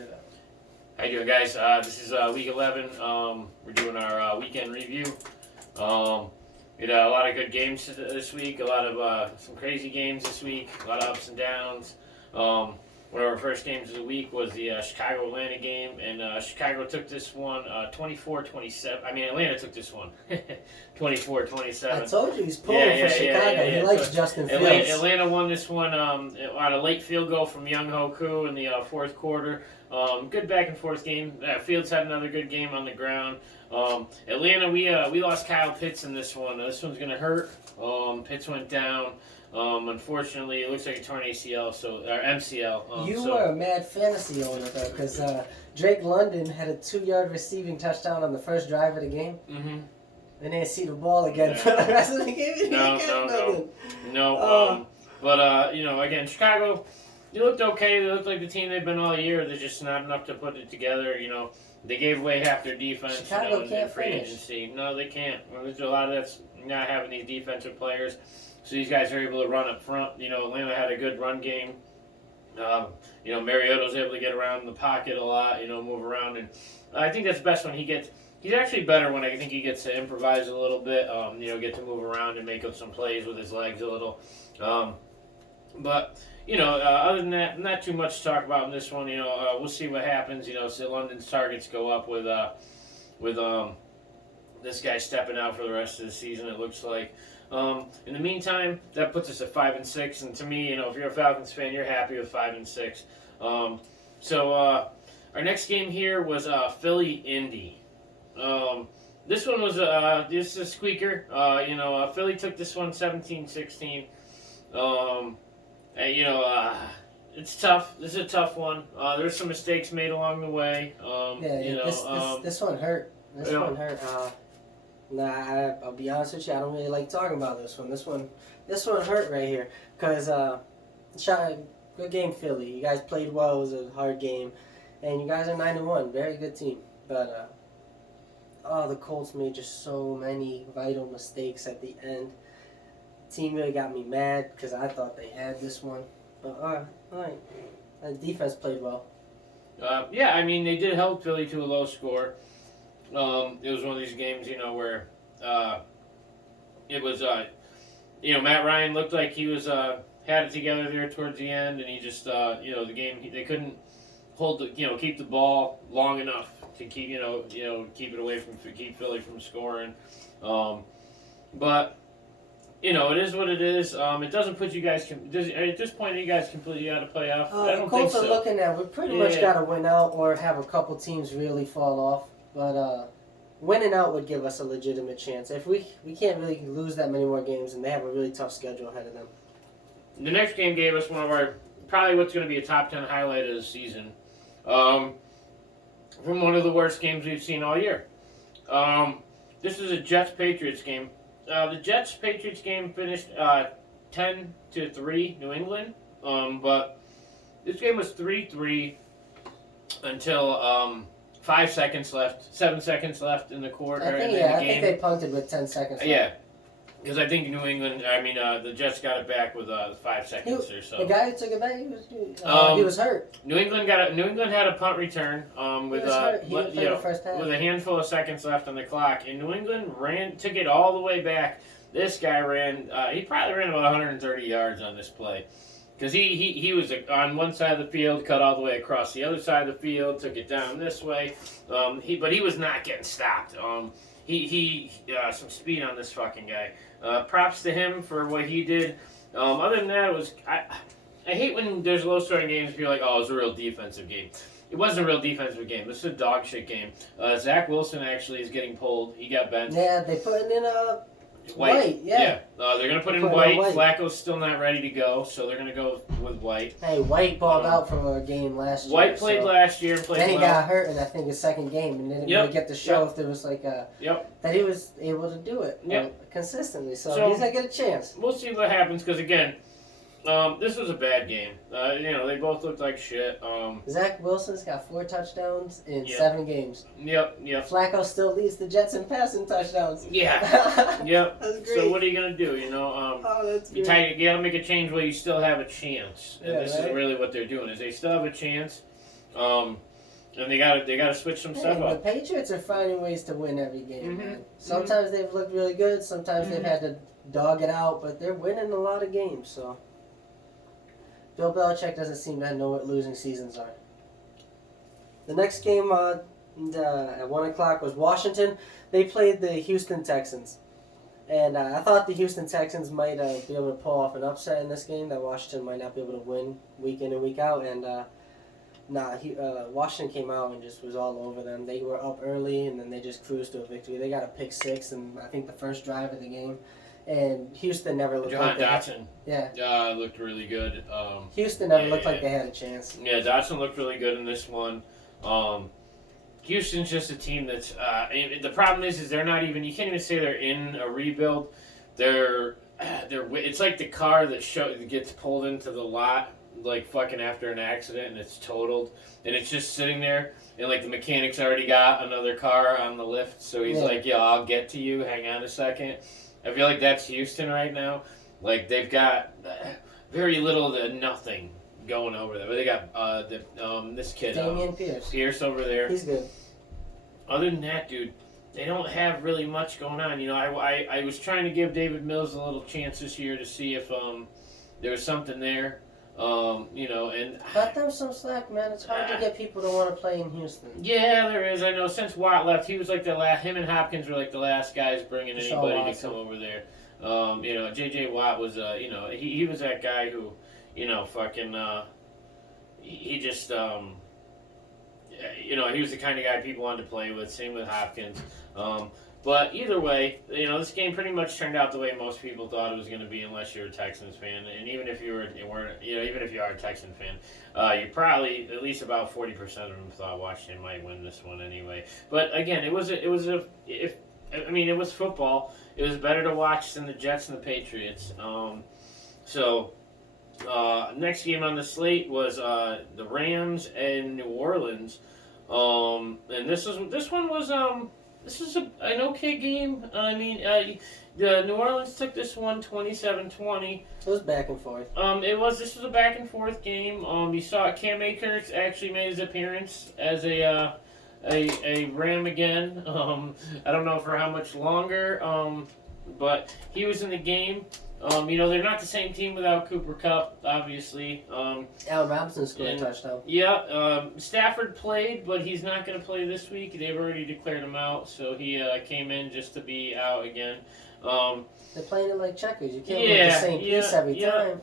it out. How you doing, guys? This is week 11. We're doing our weekend review. We had a lot of good games this week. A lot of some crazy games this week. A lot of ups and downs. One of our first games of the week was the Chicago-Atlanta game, and Chicago took this one 24-27. I mean, Atlanta took this one 24-27. I told you he's pulling for Chicago. He likes Justin Fields. Atlanta won this one on a late field goal from Young-Ho Koo in the fourth quarter. Good back and forth game. Fields had another good game on the ground. Atlanta, we lost Kyle Pitts in this one. This one's gonna hurt. Pitts went down. Unfortunately, it looks like a torn ACL, or MCL. You were a mad fantasy owner though, because Drake London had a 2-yard receiving touchdown on the first drive of the game. Mm-hmm. They didn't see the ball again for the rest of the game. No. But again, Chicago, they looked okay. They looked like the team they've been all year. They're just not enough to put it together. They gave away half their defense. Chicago can't in free finish. agency. No, they can't. Well, there's a lot of that's not having these defensive players. So these guys are able to run up front. Atlanta had a good run game. Mariota was able to get around in the pocket a lot. Move around, and I think that's best when he gets. He's actually better when I think he gets to improvise a little bit. Get to move around and make up some plays with his legs a little. But other than that, not too much to talk about in this one. We'll see what happens. So London's targets go up with this guy stepping out for the rest of the season. It looks like. In the meantime, that puts us at 5-6, and to me, if you're a Falcons fan, you're happy with 5-6. So our next game here was Philly-Indy. This one was this is a squeaker. Philly took this one 17-16. It's tough. This is a tough one. There's some mistakes made along the way. This one hurt. This one hurt. I'll be honest with you. I don't really like talking about this one. This one hurt right here because good game, Philly. You guys played well. It was a hard game, and you guys are 9-1. Very good team. But the Colts made just so many vital mistakes at the end. The team really got me mad because I thought they had this one. But all right. The defense played well. They did hold Philly to a low score. It was one of these games, where it was, Matt Ryan looked like he was had it together there towards the end, and he just, the game they couldn't keep the ball long enough to keep keep it away from keep Philly from scoring. But it is what it is. It doesn't put you guys at this point. Are you guys completely out of playoff? I don't Colts think so. are looking at we pretty much got to win out or have a couple teams really fall off. But winning out would give us a legitimate chance. If we can't really lose that many more games, and they have a really tough schedule ahead of them. The next game gave us one of our probably what's going to be a top 10 highlight of the season. From one of the worst games we've seen all year. This is a Jets-Patriots game. The Jets-Patriots game finished 10-3 New England. But this game was 3-3 until 7 seconds left in the quarter. I think they punted with 10 seconds left. Yeah, because I think the Jets got it back with 5 seconds or so. The guy who took it back, he was hurt. New England had a punt return with the first half. with a handful of seconds left on the clock, and New England took it all the way back. This guy ran. He probably ran about 130 yards on this play. Because he was on one side of the field, cut all the way across the other side of the field, took it down this way. But he was not getting stopped. He some speed on this fucking guy. Props to him for what he did. Other than that, it was I hate when there's low scoring games. You're like, oh, it's a real defensive game. It wasn't a real defensive game. This is a dog shit game. Zach Wilson actually is getting pulled. He got benched. Yeah, they put in White, yeah. They're going to put in White. Flacco's still not ready to go, so they're going to go with White. Hey, White balled out for a game last year. White played last year and played Then he well. got hurt in, I think, his second game, and didn't really get to show if there was that he was able to do it consistently. So he's going to get a chance. We'll see what happens, because, again, this was a bad game. They both looked like shit. Zach Wilson's got 4 touchdowns in 7 games. Yep. Flacco still leads the Jets in passing touchdowns. Yeah. Yep. That's great. So what are you going to do, that's great. You got to make a change while you still have a chance. And this is really what they're doing, is they still have a chance. And they gotta switch some stuff The up. Patriots are finding ways to win every game, Mhm. man. Sometimes they've looked really good. Sometimes they've had to dog it out, but they're winning a lot of games. So Bill Belichick doesn't seem to know what losing seasons are. The next game at 1:00 was Washington. They played the Houston Texans. And I thought the Houston Texans might be able to pull off an upset in this game, that Washington might not be able to win week in and week out. And Washington came out and just was all over them. They were up early, and then they just cruised to a victory. They got a pick six, and I think the first drive of the game. And Houston never looked Jahan like Dotson. Yeah. Looked really good. Houston never looked like they had a chance. Yeah, Dotson looked really good in this one. Houston's just a team that's the problem is they're not even, you can't even say they're in a rebuild. They're it's like the car that gets pulled into the lot like fucking after an accident and it's totaled and it's just sitting there and like the mechanic's already got another car on the lift, so he's like, yeah, I'll get to you, hang on a second. I feel like that's Houston right now. Like they've got very little to nothing going over there. They got this kid, Dameon Pierce over there. He's good. Other than that, dude, they don't have really much going on. You know, I was trying to give David Mills a little chance this year to see if there was something there. You know, and cut them some slack, man. It's hard to get people to want to play in Houston. Yeah, there is. I know. Since Watt left, he was like the last. Him and Hopkins were like the last guys bringing anybody to come over there. You know, J.J. Watt was, you know, he was that guy who, you know, fucking, he just, you know, he was the kind of guy people wanted to play with. Same with Hopkins. But either way, you know, this game pretty much turned out the way most people thought it was going to be, unless you're a Texans fan. And even if you weren't, you know, even if you are a Texan fan, you probably, at least about 40% of them thought Washington might win this one anyway. But again, it was football. It was better to watch than the Jets and the Patriots. Next game on the slate was the Rams and New Orleans. And this one was an okay game. I mean, the New Orleans took this one 27-20. It was back and forth. This was a back and forth game. You saw Cam Akers actually made his appearance as a Ram again. I don't know for how much longer. But he was in the game. You know, they're not the same team without Cooper Kupp, obviously. Allen Robinson scored a touchdown. Yeah, Stafford played, but he's not going to play this week. They've already declared him out, so he came in just to be out again. They're playing it like checkers. You can't win the same piece every time.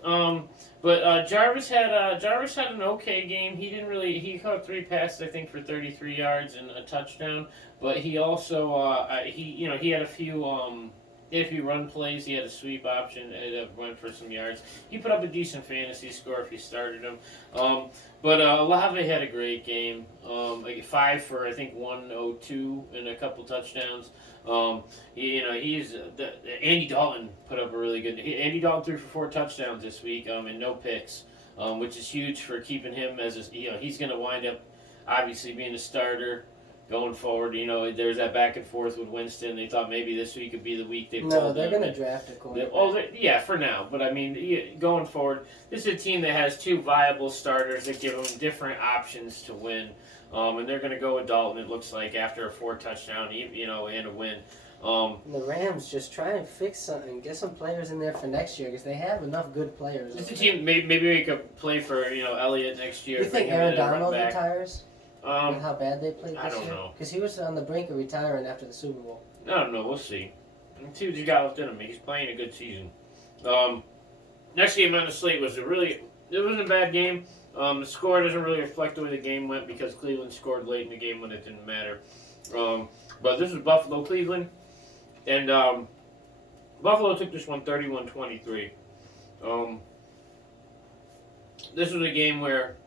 But Jarvis had an okay game. He caught 3 passes, I think, for 33 yards and a touchdown. But he also he had a few run plays. He had a sweep option and went for some yards. He put up a decent fantasy score if you started him. But Olave had a great game. Like 5 for I think 102 and a couple touchdowns. Andy Dalton put up a really good. Andy Dalton threw for 4 touchdowns this week and no picks, which is huge for keeping him as he's going to wind up obviously being a starter going forward. You know, there's that back and forth with Winston. They thought maybe this week would be the week they pulled. No, they're going to draft a quarterback. Yeah, for now. But I mean, going forward, this is a team that has 2 viable starters that give them different options to win. And they're going to go with Dalton, it looks like, after a 4 touchdown, you know, and a win. The Rams just try and fix something, get some players in there for next year because they have enough good players. It's a team. Maybe we could play for Elliott next year. You think Aaron Donald retires? With how bad they played this year? I don't know. Because he was on the brink of retiring after the Super Bowl. I don't know. We'll see. Let's see what he's got left in him. He's playing a good season. Next game on the slate was it wasn't a bad game. The score doesn't really reflect the way the game went because Cleveland scored late in the game when it didn't matter. But this was Buffalo-Cleveland. And Buffalo took this one 31-23. This was a game where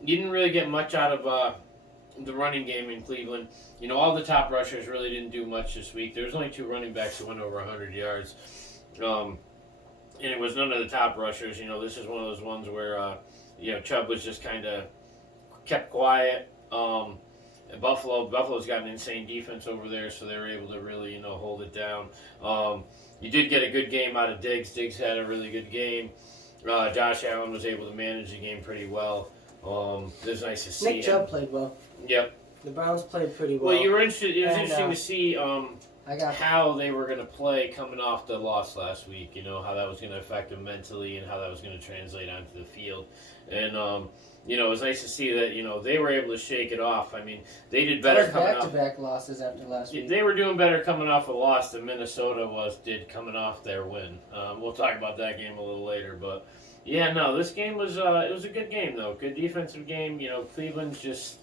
you didn't really get much out of the running game in Cleveland. You know, all the top rushers really didn't do much this week. There was only 2 running backs that went over 100 yards. And it was none of the top rushers. You know, this is one of those ones where, Chubb was just kind of kept quiet. Buffalo's got an insane defense over there, so they were able to really, hold it down. You did get a good game out of Diggs. Diggs had a really good game. Josh Allen was able to manage the game pretty well. It was nice to see Nick Chubb played well. Yep. The Browns played pretty well. Well, you were interested. It was interesting to see I got how they were going to play coming off the loss last week. You know, how that was going to affect them mentally and how that was going to translate onto the field. And, you know, it was nice to see that, you know, they were able to shake it off. I mean, they did better coming off. Back-to-back losses after last week. They were doing better coming off a loss than Minnesota did coming off their win. We'll talk about that game a little later. But, yeah, no, this game was it was a good game, though. Good defensive game. You know, Cleveland's just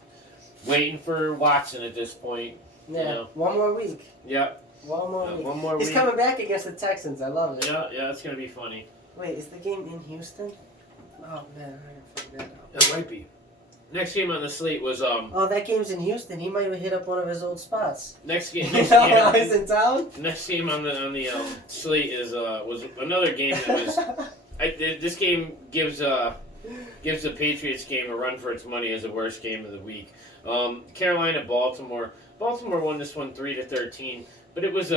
waiting for Watson at this point. Yeah, you know. one more week. Yep. One more week. One more week. He's coming back against the Texans. I love it. Yeah, it's going to be funny. Wait, is the game in Houston? Oh, man, I gotta figure that out. It might be. Next game on the slate was Oh, that game's in Houston. He might have hit up one of his old spots. Next game. He's in town. Next game on the slate is was another game that was. This game gives the Patriots game a run for its money as the worst game of the week. Carolina, Baltimore. Baltimore won this one 3-13, but it was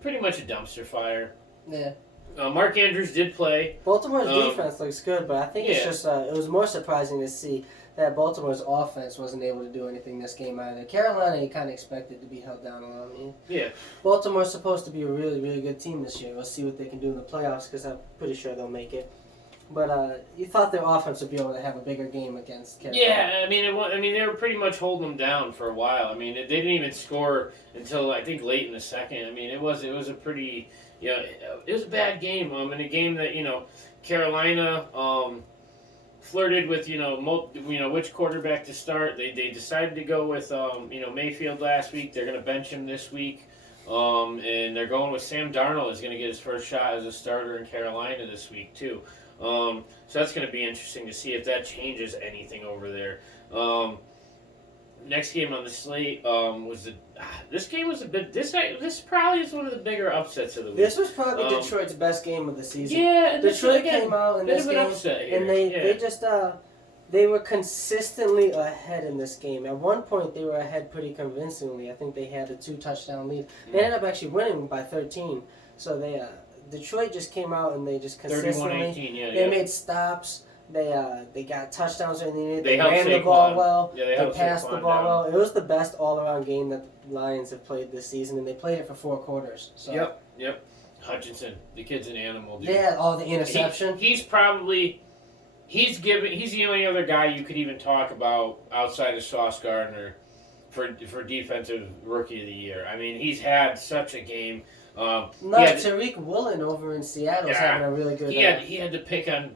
pretty much a dumpster fire. Yeah. Mark Andrews did play. Baltimore's defense looks good, but I think it's yeah. just it was more surprising to see that Baltimore's offense wasn't able to do anything this game either. Carolina, you kind of expected to be held down a lot. Yeah. Baltimore's supposed to be a really, really good team this year. We'll see what they can do in the playoffs because I'm pretty sure they'll make it. But you thought their offense would be able to have a bigger game against Carolina. Yeah, I mean they were pretty much holding them down for a while. I mean, they didn't even score until I think late in the second. I mean, it was a pretty it was a bad game. In a game that Carolina flirted with which quarterback to start. They decided to go with Mayfield last week. They're going to bench him this week. And they're going with Sam Darnold is going to get his first shot as a starter in Carolina this week too. So that's going to be interesting to see if that changes anything over there. Next game on the slate was this game was a bit. This probably is one of the bigger upsets of the week. This was probably Detroit's best game of the season. Yeah, Detroit came out in this game, and they just they were consistently ahead in this game. At one point, they were ahead pretty convincingly. I think they had a 2-touchdown lead. They ended up actually winning by 13. So they Detroit just came out and they just consistently they made stops. They got touchdowns when they needed. They ran the ball well. Yeah, they passed the ball well. It was the best all-around game that the Lions have played this season, and they played it for 4 quarters. So. Yep. Hutchinson, the kid's an animal, dude. Yeah, the interception. He's the only other guy you could even talk about outside of Sauce Gardner for defensive rookie of the year. I mean, he's had such a game. Tariq Woolen over in Seattle is having a really good. He had to pick on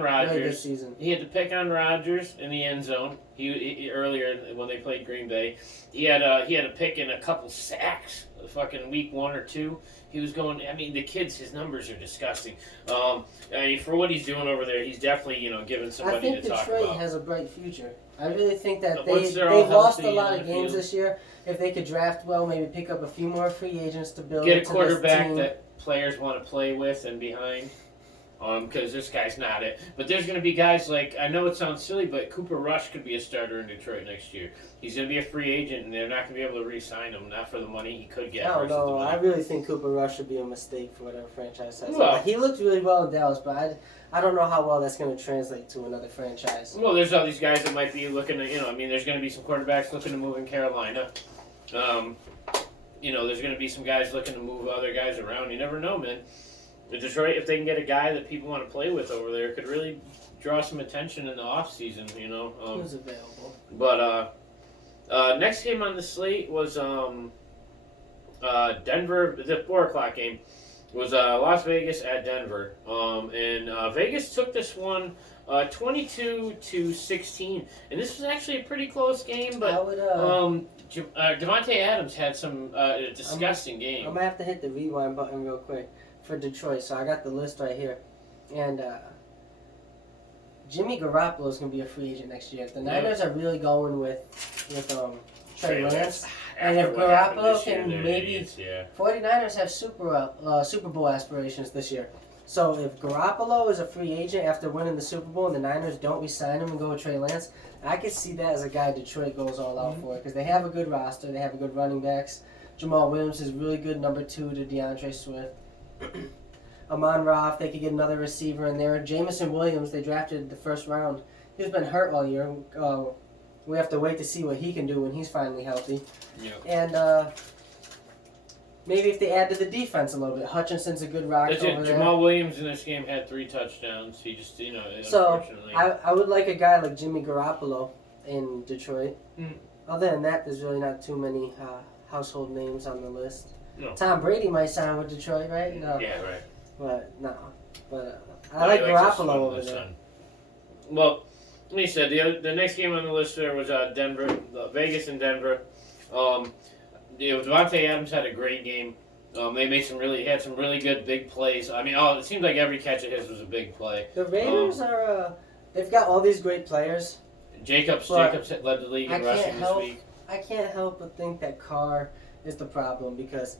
Rodgers. Really good season. He had to pick on Rodgers in the end zone. He earlier when they played Green Bay, he had to pick in a couple sacks. Fucking week 1 or 2, he was going. I mean, his numbers are disgusting. I mean, for what he's doing over there, he's definitely given somebody to talk about. I think Detroit has a bright future. I really think that they've lost a lot of games this year. If they could draft well, maybe pick up a few more free agents to build. Get a quarterback that players want to play with and behind. Because this guy's not it. But there's going to be guys like, I know it sounds silly, but Cooper Rush could be a starter in Detroit next year. He's going to be a free agent, and they're not going to be able to re-sign him, not for the money he could get. No, I really think Cooper Rush would be a mistake for whatever franchise has. Well, he looked really well in Dallas, but I don't know how well that's going to translate to another franchise. Well, there's all these guys that might be looking to, there's going to be some quarterbacks looking to move in Carolina. There's going to be some guys looking to move other guys around. You never know, man. Detroit, if they can get a guy that people want to play with over there, could really draw some attention in the offseason, Who's available. But next game on the slate was Denver. The 4 o'clock game was Las Vegas at Denver. And Vegas took this one 22-16. And this was actually a pretty close game, but Devontae Adams had some disgusting game. I'm going to have to hit the rewind button real quick for Detroit. So I got the list right here. And Jimmy Garoppolo is going to be a free agent next year. The Niners are really going with Trey Lance. And if Garoppolo can maybe... 49ers have Super Bowl aspirations this year. So if Garoppolo is a free agent after winning the Super Bowl and the Niners don't re-sign him and go with Trey Lance, I could see that as a guy Detroit goes all out for. Because they have a good roster. They have a good running backs. Jamal Williams is really good number 2 to DeAndre Swift. Amon-Ra, if they could get another receiver in there. Jameson Williams, they drafted the first round. He's been hurt all year. We have to wait to see what he can do when he's finally healthy. Yeah. And maybe if they add to the defense a little bit. Hutchinson's a good rock That's over it. there. Jamal Williams in this game had 3 touchdowns. He just, So, unfortunately. I would like a guy like Jimmy Garoppolo in Detroit. Other than that, there's really not too many household names on the list. No. Tom Brady might sign with Detroit, right? No. Yeah, right. But, no. But I like Garoppolo over there. Well, like you said, the next game on the list there was Denver, Vegas and Denver. Devontae Adams had a great game. They made had some really good big plays. I mean, it seems like every catch of his was a big play. The Raiders they've got all these great players. Jacobs led the league in rushing this week. I can't help but think that Carr is the problem because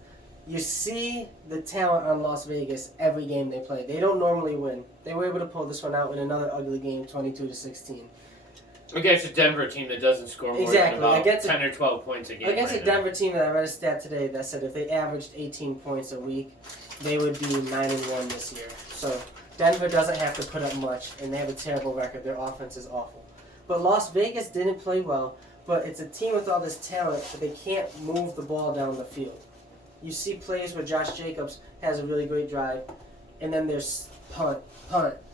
you see the talent on Las Vegas every game they play. They don't normally win. They were able to pull this one out in another ugly game, 22-16. Against a Denver team that doesn't score more than about 10 or 12 points a game. Against a Denver team that I read a stat today that said if they averaged 18 points a week, they would be 9-1 this year. So Denver doesn't have to put up much, and they have a terrible record. Their offense is awful. But Las Vegas didn't play well, but it's a team with all this talent, but they can't move the ball down the field. You see plays where Josh Jacobs has a really great drive, and then there's punt,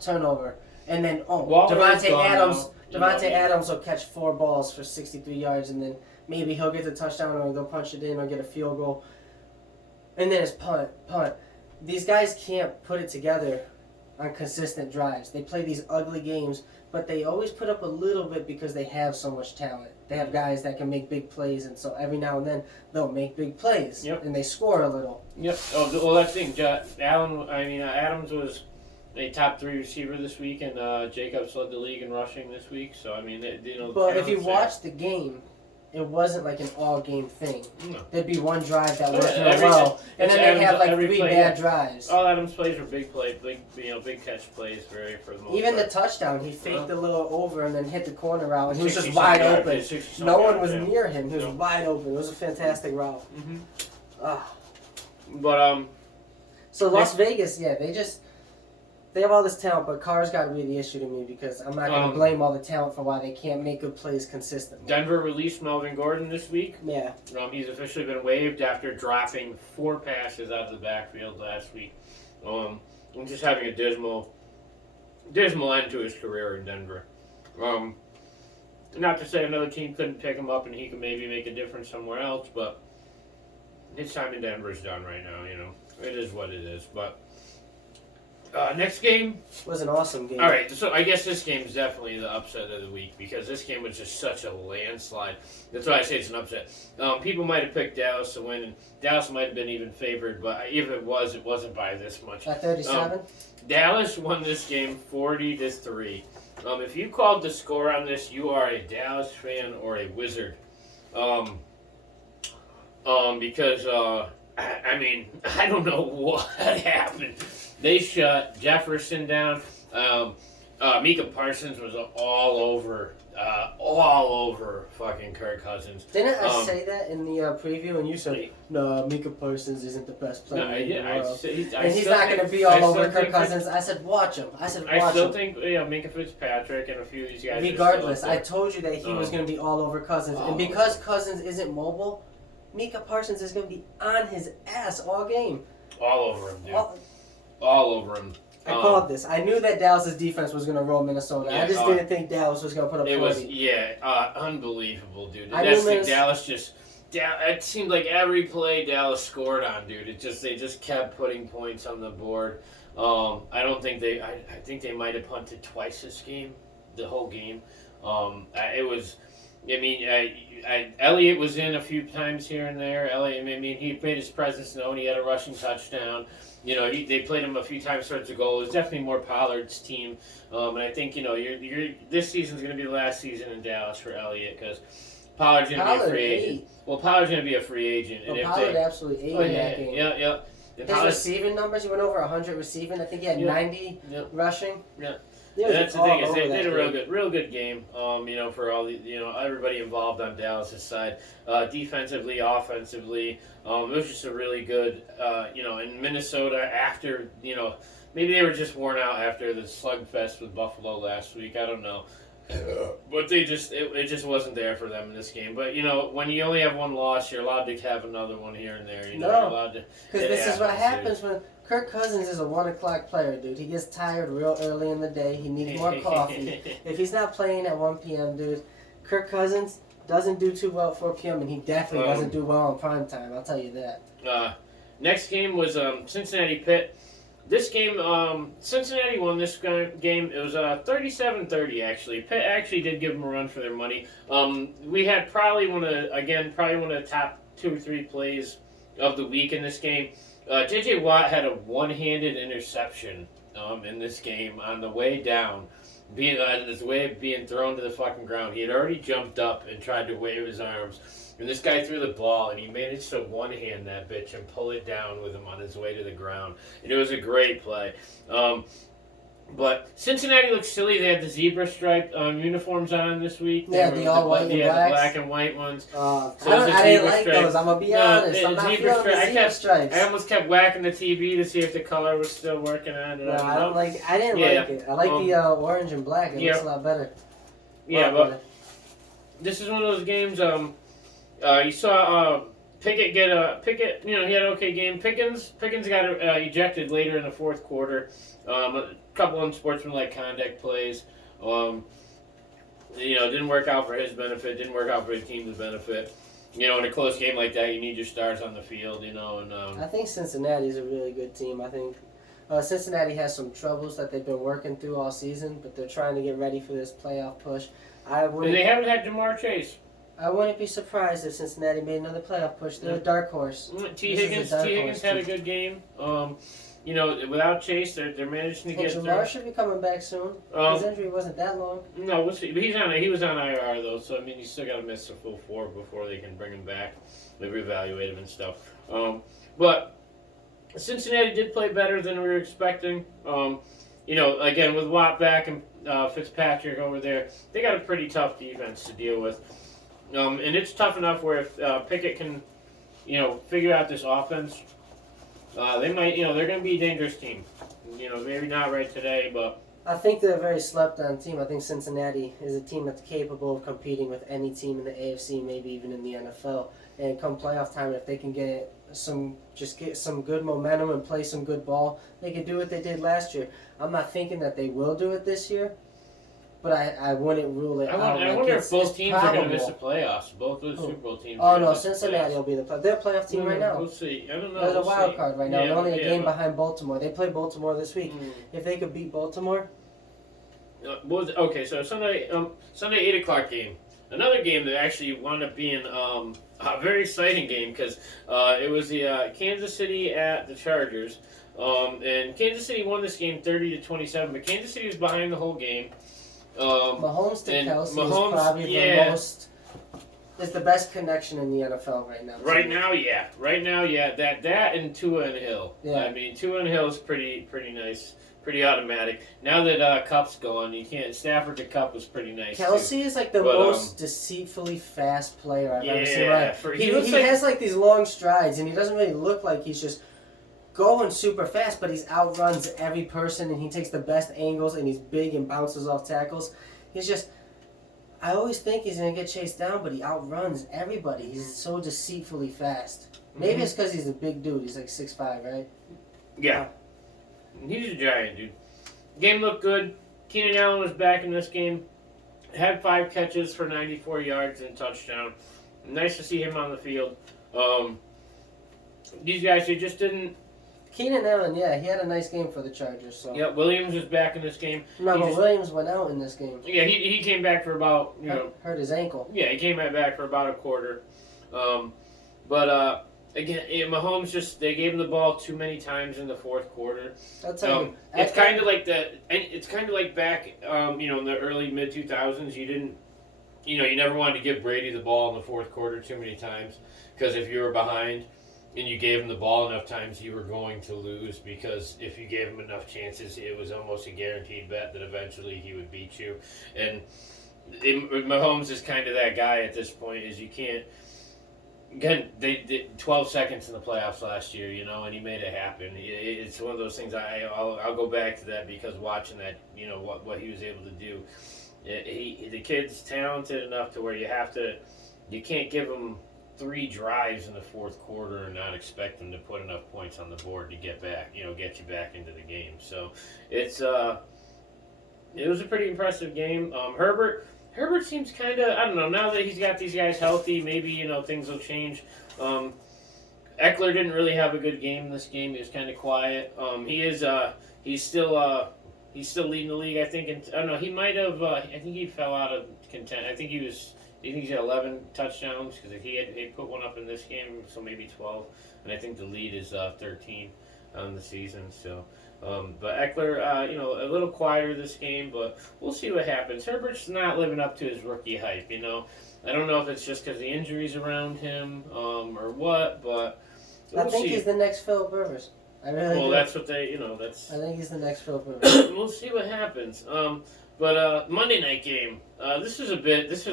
turnover, and then Devontae Adams will catch 4 balls for 63 yards, and then maybe he'll get the touchdown, or they'll punch it in, or get a field goal. And then it's punt. These guys can't put it together on consistent drives. They play these ugly games, but they always put up a little bit because they have so much talent. They have guys that can make big plays, and so every now and then they'll make big plays, and they score a little. Yep. Oh, well, that's the thing. Adams was a top 3 receiver this week, and Jacobs led the league in rushing this week. So I mean, But if you watch the game, it wasn't like an all-game thing. No. There'd be one drive that worked real well, and then they'd have like 3 bad drives. All Adams' plays were big play, big catch plays for the most Even part. the touchdown, he faked a little over and then hit the corner route, and he was just wide open. No one was near him. He was wide open. It was a fantastic route. But So Las Vegas, they have all this talent, but Carr's got to be the issue to me because I'm not going to blame all the talent for why they can't make good plays consistently. Denver released Melvin Gordon this week. Yeah. He's officially been waived after dropping 4 passes out of the backfield last week. And just having a dismal end to his career in Denver. Not to say another team couldn't pick him up and he could maybe make a difference somewhere else, but his time in Denver is done right now. It is what it is, but. Next game was an awesome game. All right, so I guess this game is definitely the upset of the week because this game was just such a landslide. That's why I say it's an upset. People might have picked Dallas to win, and Dallas might have been even favored, but if it wasn't by this much. By 37? Dallas won this game 40-3. If you called the score on this, you are a Dallas fan or a wizard. Because I mean, I don't know what happened. They shut Jefferson down. Micah Parsons was all over fucking Kirk Cousins. Didn't I say that in the preview? And you said, no, Micah Parsons isn't the best player in the world. And he's not going to be all over Kirk Cousins. I said, watch him. I still think Minka Fitzpatrick and a few of these guys. Regardless, I told you that he was going to be all over Cousins. And because Cousins isn't mobile, Micah Parsons is going to be on his ass all game. All over him, dude. All over him. I called this. I knew that Dallas' defense was going to roll Minnesota. Yeah, I just didn't think Dallas was going to put up 40. It was, unbelievable, dude. Dallas it seemed like every play Dallas scored on, dude. They just kept putting points on the board. I think they might have punted twice this game, the whole game. Elliott was in a few times here and there. He made his presence known. He had a rushing touchdown. They played him a few times towards the goal. It was definitely more Pollard's team. And I think, this season's going to be the last season in Dallas for Elliott because Pollard's going to be a free agent. Well, Pollard's going to be a free agent. Well, Pollard absolutely ate in that game. Yeah. His receiving numbers, he went over 100 receiving. I think he had 90 rushing. Yeah. That's the thing is they did a real good game. For all the everybody involved on Dallas's side, defensively, offensively, it was just a really good. In Minnesota after maybe they were just worn out after the slugfest with Buffalo last week. I don't know. But it just wasn't there for them in this game. But when you only have one loss, you're allowed to have another one here and there. You're allowed to. Because this is what happens when Kirk Cousins is a 1:00 player, dude. He gets tired real early in the day. He needs more coffee. If he's not playing at 1 p.m., dude, Kirk Cousins doesn't do too well at 4 p.m. and he definitely doesn't do well on prime time. I'll tell you that. Next game was Cincinnati Pitt. This game, Cincinnati won this game. It was 37-30 actually. Pitt actually did give them a run for their money. We had probably one of the top 2 or 3 plays of the week in this game. J.J. Watt had a one-handed interception in this game on the way down, being on his way of being thrown to the fucking ground. He had already jumped up and tried to wave his arms. And this guy threw the ball, and he managed to one-hand that bitch and pull it down with him on his way to the ground. And it was a great play. But Cincinnati looked silly. They had the zebra striped uniforms on this week. Yeah, the all white and the black and white ones. I didn't like those. I'm going to be honest. I'm not feeling the zebra stripes. I almost kept whacking the TV to see if the color was still working on it. No, I didn't like it. I like the orange and black. It looks a lot better. Yeah, but this is one of those games... you saw Pickett get Pickett. He had an okay game. Pickens got ejected later in the fourth quarter. A couple unsportsmanlike conduct plays. Didn't work out for his benefit. Didn't work out for the team's benefit. In a close game like that, you need your stars on the field. And I think Cincinnati's a really good team. I think Cincinnati has some troubles that they've been working through all season, but they're trying to get ready for this playoff push. And they haven't had Jamar Chase. I wouldn't be surprised if Cincinnati made another playoff push. They're a dark horse. T. Higgins had a good game. Without Chase, they're managing to get through. Jamar should be coming back soon. His injury wasn't that long. No, we'll see. But he was on IR though, so he's still got to miss a full 4 before they can bring him back. They reevaluate him and stuff. But Cincinnati did play better than we were expecting. Again with Watt back and Fitzpatrick over there, they got a pretty tough defense to deal with. And it's tough enough where if Pickett can, figure out this offense, they might, they're going to be a dangerous team. Maybe not right today, but... I think they're a very slept-on team. I think Cincinnati is a team that's capable of competing with any team in the AFC, maybe even in the NFL. And come playoff time, if they can get some good momentum and play some good ball, they can do what they did last year. I'm not thinking that they will do it this year. But I wouldn't rule it out. I wonder if both teams are going to miss the playoffs. Both those Super Bowl teams. Oh, no, Cincinnati will be they're a playoff team right now. We'll see. I don't know. They're a wild card right now. They're only a game behind Baltimore. They play Baltimore this week. If they could beat Baltimore. Okay, so Sunday 8 o'clock game. Another game that actually wound up being a very exciting game because it was the Kansas City at the Chargers. And Kansas City won this game 30-27, but Kansas City was behind the whole game. Mahomes to Kelsey is probably the most. It's the best connection in the NFL right now. Right now, yeah. That and Tua and Hill. Yeah. I mean, Tua and Hill is pretty nice, pretty automatic. Now that Kupp's gone, you can't. Stafford to Kupp was pretty nice. Kelsey too. Is like the most deceitfully fast player I've ever seen. Right? He like, has like these long strides, and he doesn't really look like he's just going super fast, but he's outruns every person, and he takes the best angles, and he's big and bounces off tackles. He's just, I always think he's going to get chased down, but he outruns everybody. He's so deceitfully fast. Maybe it's because he's a big dude. He's like 6'5", right? Yeah. He's a giant, dude. Game looked good. Keenan Allen was back in this game. Had 5 catches for 94 yards and a touchdown. Nice to see him on the field. These guys, they just didn't... Keenan Allen, yeah, he had a nice game for the Chargers. So. Yeah, Williams was back in this game. No, but Williams went out in this game. Yeah, he came back for about, hurt his ankle. Yeah, he came back for about a quarter. Again, Mahomes they gave him the ball too many times in the fourth quarter. I'll tell you. It's kind of like it's kind of like back, in the early mid 2000s. You didn't, you never wanted to give Brady the ball in the fourth quarter too many times because if you were behind and you gave him the ball enough times, you were going to lose because if you gave him enough chances, it was almost a guaranteed bet that eventually he would beat you. And Mahomes is kind of that guy at this point. Is you can't. Again, they did 12 seconds in the playoffs last year, and he made it happen. It's one of those things. I'll go back to that because watching that, what he was able to do. The kid's talented enough to where you can't give him 3 drives in the fourth quarter and not expect him to put enough points on the board to get you back into the game. So it was a pretty impressive game. Herbert seems kind of, I don't know, now that he's got these guys healthy, maybe things will change. Eckler didn't really have a good game this game. He was kind of quiet. He's still leading the league, I think. And I don't know, he might have. I think he fell out of content. I think he's got 11 touchdowns because he put one up in this game, so maybe 12. And I think the lead is 13 on the season. So, but Eckler, a little quieter this game, but we'll see what happens. Herbert's not living up to his rookie hype. I don't know if it's just because the injuries around him or what, but I think he's the next Philip Rivers. I really do. That's what that's. I think he's the next Philip Rivers. We'll see what happens. But Monday night game. This was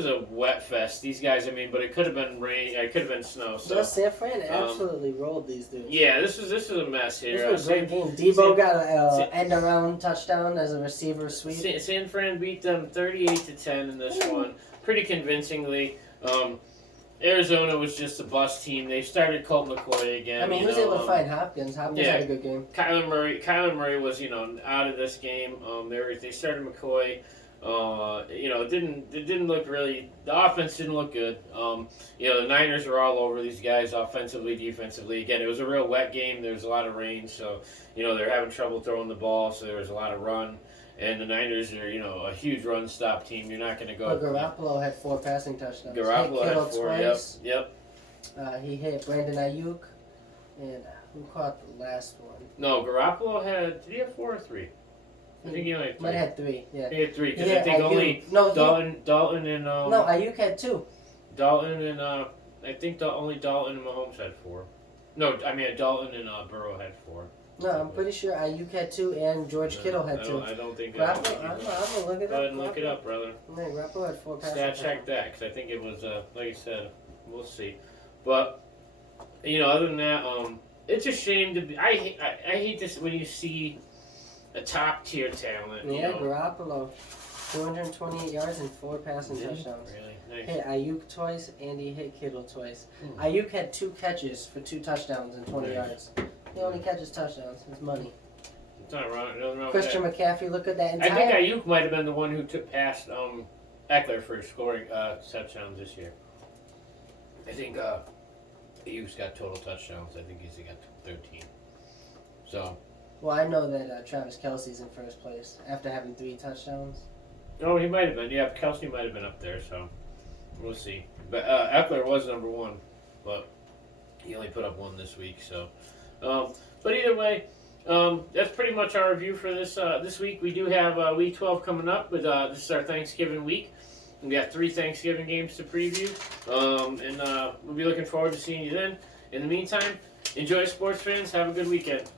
a wet fest. These guys, but it could have been rain. It could have been snow. So San Fran absolutely rolled these dudes. Yeah, this was a mess here. This was a great game. Debo got an end around touchdown as a receiver sweep. San Fran beat them 38-10 in this one, pretty convincingly. Arizona was just a bust team. They started Colt McCoy again. He was able to find Hopkins. Hopkins had a good game. Kyler Murray was out of this game. They started McCoy. It didn't look really. The offense didn't look good. The Niners were all over these guys offensively, defensively. Again, it was a real wet game. There was a lot of rain, so they're having trouble throwing the ball. So there was a lot of run. And the Niners are, a huge run stop team. You're not going to go. But Garoppolo had 4 passing touchdowns. Garoppolo had 4. Twice. Yep. He hit Brandon Ayuk, and who caught the last one? No, Garoppolo had. Did he have 4 or 3? I think he only had 3. Might have had 3. Yeah. He had 3 because I think only Dalton and no, Ayuk had 2. Dalton and I think only Dalton and Mahomes had 4. No, Dalton and Burrow had 4. No, I'm pretty sure Ayuk had 2 and George Kittle had 2. I don't think. I'm gonna look it up. Go ahead and look it up, brother. Yeah, Garoppolo had 4 passing. Check that because I think it was like you said. We'll see, but other than that, it's a shame to be. I hate this when you see a top tier talent. Yeah, Garoppolo, 228 yards and 4 passing touchdowns. Really nice. Hit Ayuk twice and he hit Kittle twice. Ayuk had 2 catches for 2 touchdowns and 20 yards. He only catches touchdowns. It's money. It's not wrong. Christian McCaffrey, look at that entire. I think Ayuk might have been the one who took past Eckler for scoring touchdowns this year. I think Ayuk's got total touchdowns. I think he's got 13. So. Well, I know that Travis Kelce's in first place after having 3 touchdowns. Oh, he might have been. Yeah, Kelce might have been up there. So we'll see. But Eckler was number 1, but he only put up 1 this week. So. But either way, that's pretty much our review for this week. We do have Week 12 coming up, but this is our Thanksgiving week. We got 3 Thanksgiving games to preview, and we'll be looking forward to seeing you then. In the meantime, enjoy sports fans. Have a good weekend.